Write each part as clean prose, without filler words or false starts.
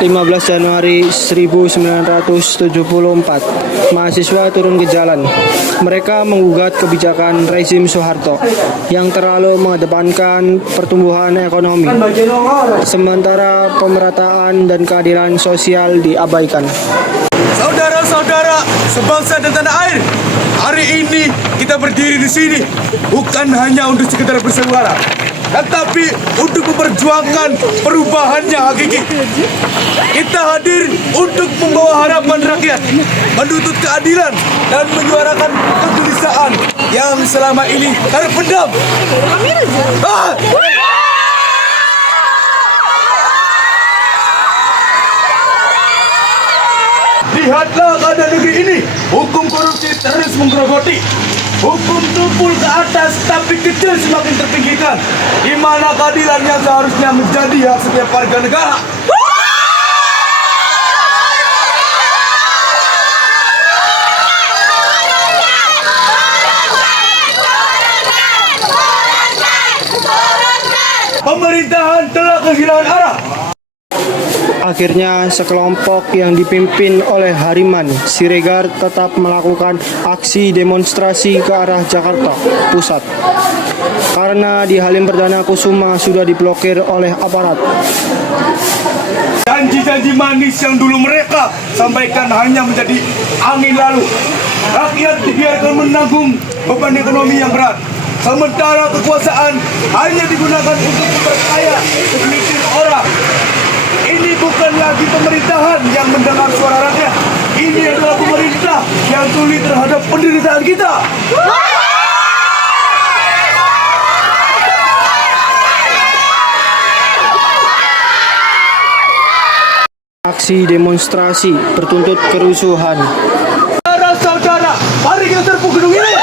15 Januari 1974, mahasiswa turun ke jalan. Mereka menggugat kebijakan rezim Soeharto yang terlalu mengedepankan pertumbuhan ekonomi, sementara pemerataan dan keadilan sosial diabaikan. Saudara-saudara sebangsa dan tanah air, hari ini kita berdiri di sini bukan hanya untuk sekedar bersuara, tetapi untuk memperjuangkan perubahan yang hakiki. Kita hadir untuk membawa harapan rakyat, menuntut keadilan, dan menyuarakan kegelisahan yang selama ini terpendam. Lihatlah keadaan negeri ini, hukum korupsi terus menggerogoti. Hukum tumpul ke atas, tapi kecil semakin terpinggirkan. Di mana keadilan yang seharusnya menjadi hak setiap warga negara. Pemerintahan telah kehilangan arah. Akhirnya sekelompok yang dipimpin oleh Hariman Siregar tetap melakukan aksi demonstrasi ke arah Jakarta Pusat karena di Halim Perdana Kusuma sudah diblokir oleh aparat. Janji-janji manis yang dulu mereka sampaikan hanya menjadi angin lalu. Rakyat dibiarkan menanggung beban ekonomi yang berat, sementara kekuasaan hanya digunakan untuk memperkaya segelintir orang. Ini bukan lagi pemerintahan yang mendengar suara rakyat. Ini adalah pemerintah yang tuli terhadap penderitaan kita. Aksi demonstrasi bertuntut kerusuhan. Saudara-saudara, mari kita serbu gedung ini.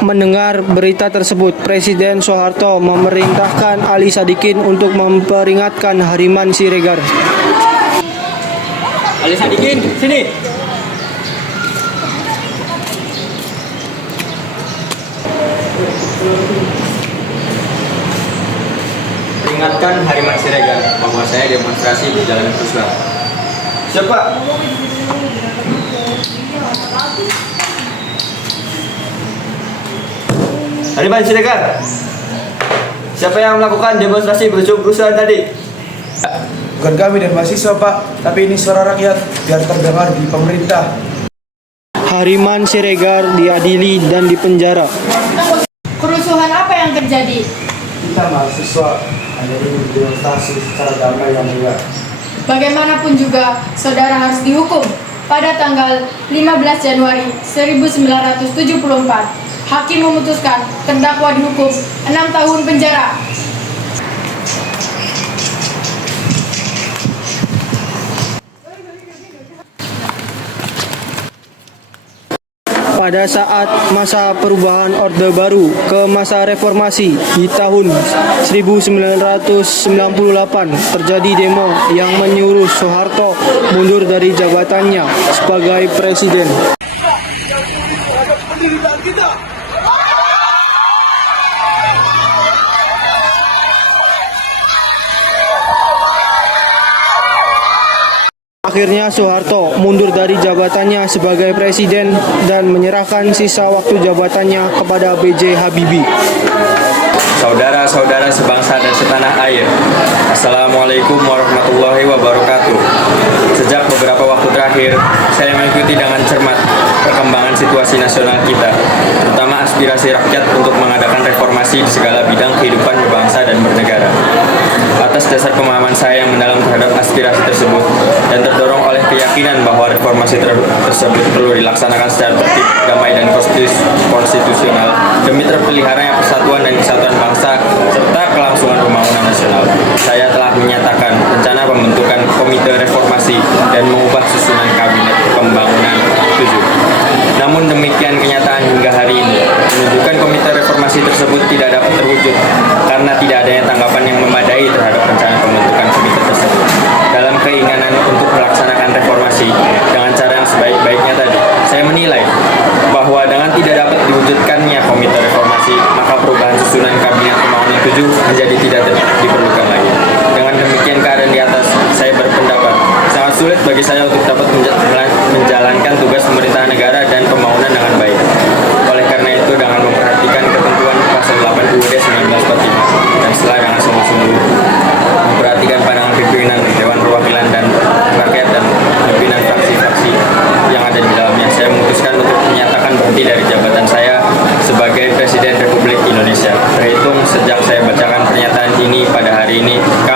Mendengar berita tersebut, Presiden Soeharto memerintahkan Ali Sadikin untuk memperingatkan Hariman Siregar. Ali Sadikin, sini. Peringatkan Hariman Siregar bahwa saya demonstrasi di Jalan Kusuma. Siapa? Hariman Siregar, siapa yang melakukan demonstrasi kerusuhan tadi? Bukan kami dan mahasiswa, Pak, tapi ini suara rakyat biar terdengar di pemerintah. Hariman Siregar diadili dan dipenjara. Kerusuhan apa yang terjadi? Kita mahasiswa hanya ingin demonstrasi secara damai yang mulia. Bagaimanapun juga, saudara harus dihukum. Pada tanggal 15 Januari 1974, hakim memutuskan terdakwa dihukum 6 tahun penjara. Pada saat masa perubahan Orde Baru ke masa reformasi di tahun 1998, terjadi demo yang menyuruh Soeharto mundur dari jabatannya sebagai presiden. Akhirnya Soeharto mundur dari jabatannya sebagai presiden dan menyerahkan sisa waktu jabatannya kepada B.J. Habibie. Saudara-saudara sebangsa dan setanah air, Assalamualaikum warahmatullahi wabarakatuh. Sejak beberapa waktu terakhir, saya mengikuti dengan cermat perkembangan situasi nasional kita, terutama aspirasi rakyat untuk mengadakan reformasi di segala bidang kehidupan berbangsa dan bernegara. Atas dasar pemahaman saya yang mendalam terhadap aspirasi tersebut dan terdorong oleh keyakinan bahwa reformasi tersebut perlu dilaksanakan secara tertib, damai, dan konstitusional demi terpeliharanya persatuan dan kesatuan bangsa serta kelangsungan pembangunan nasional, saya telah menyatakan rencana pembentukan Komite Reformasi dan mengubah susunan Kabinet Pembangunan 7. Namun demikian, kenyataan hingga hari ini menunjukkan Komite Reformasi tersebut tidak dapat terwujud karena tidak adanya tanggapan yang memadai terhadap rencana pembentukan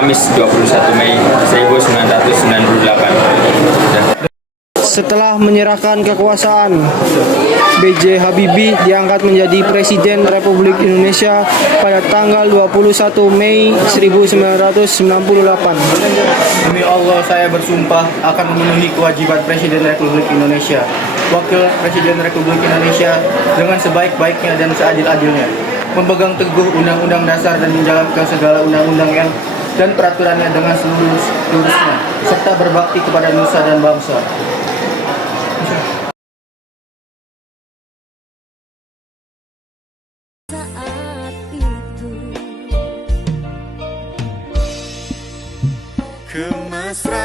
Kamis 21 Mei 1998. Setelah menyerahkan kekuasaan, B.J. Habibie diangkat menjadi Presiden Republik Indonesia pada tanggal 21 Mei 1998. Demi Allah, saya bersumpah akan memenuhi kewajiban Presiden Republik Indonesia, Wakil Presiden Republik Indonesia dengan sebaik-baiknya dan seadil-adilnya, memegang teguh Undang-Undang Dasar dan menjalankan segala undang-undang dan peraturannya dengan seluruhnya, serta berbakti kepada nusa dan bangsa. Saat itu kemesraan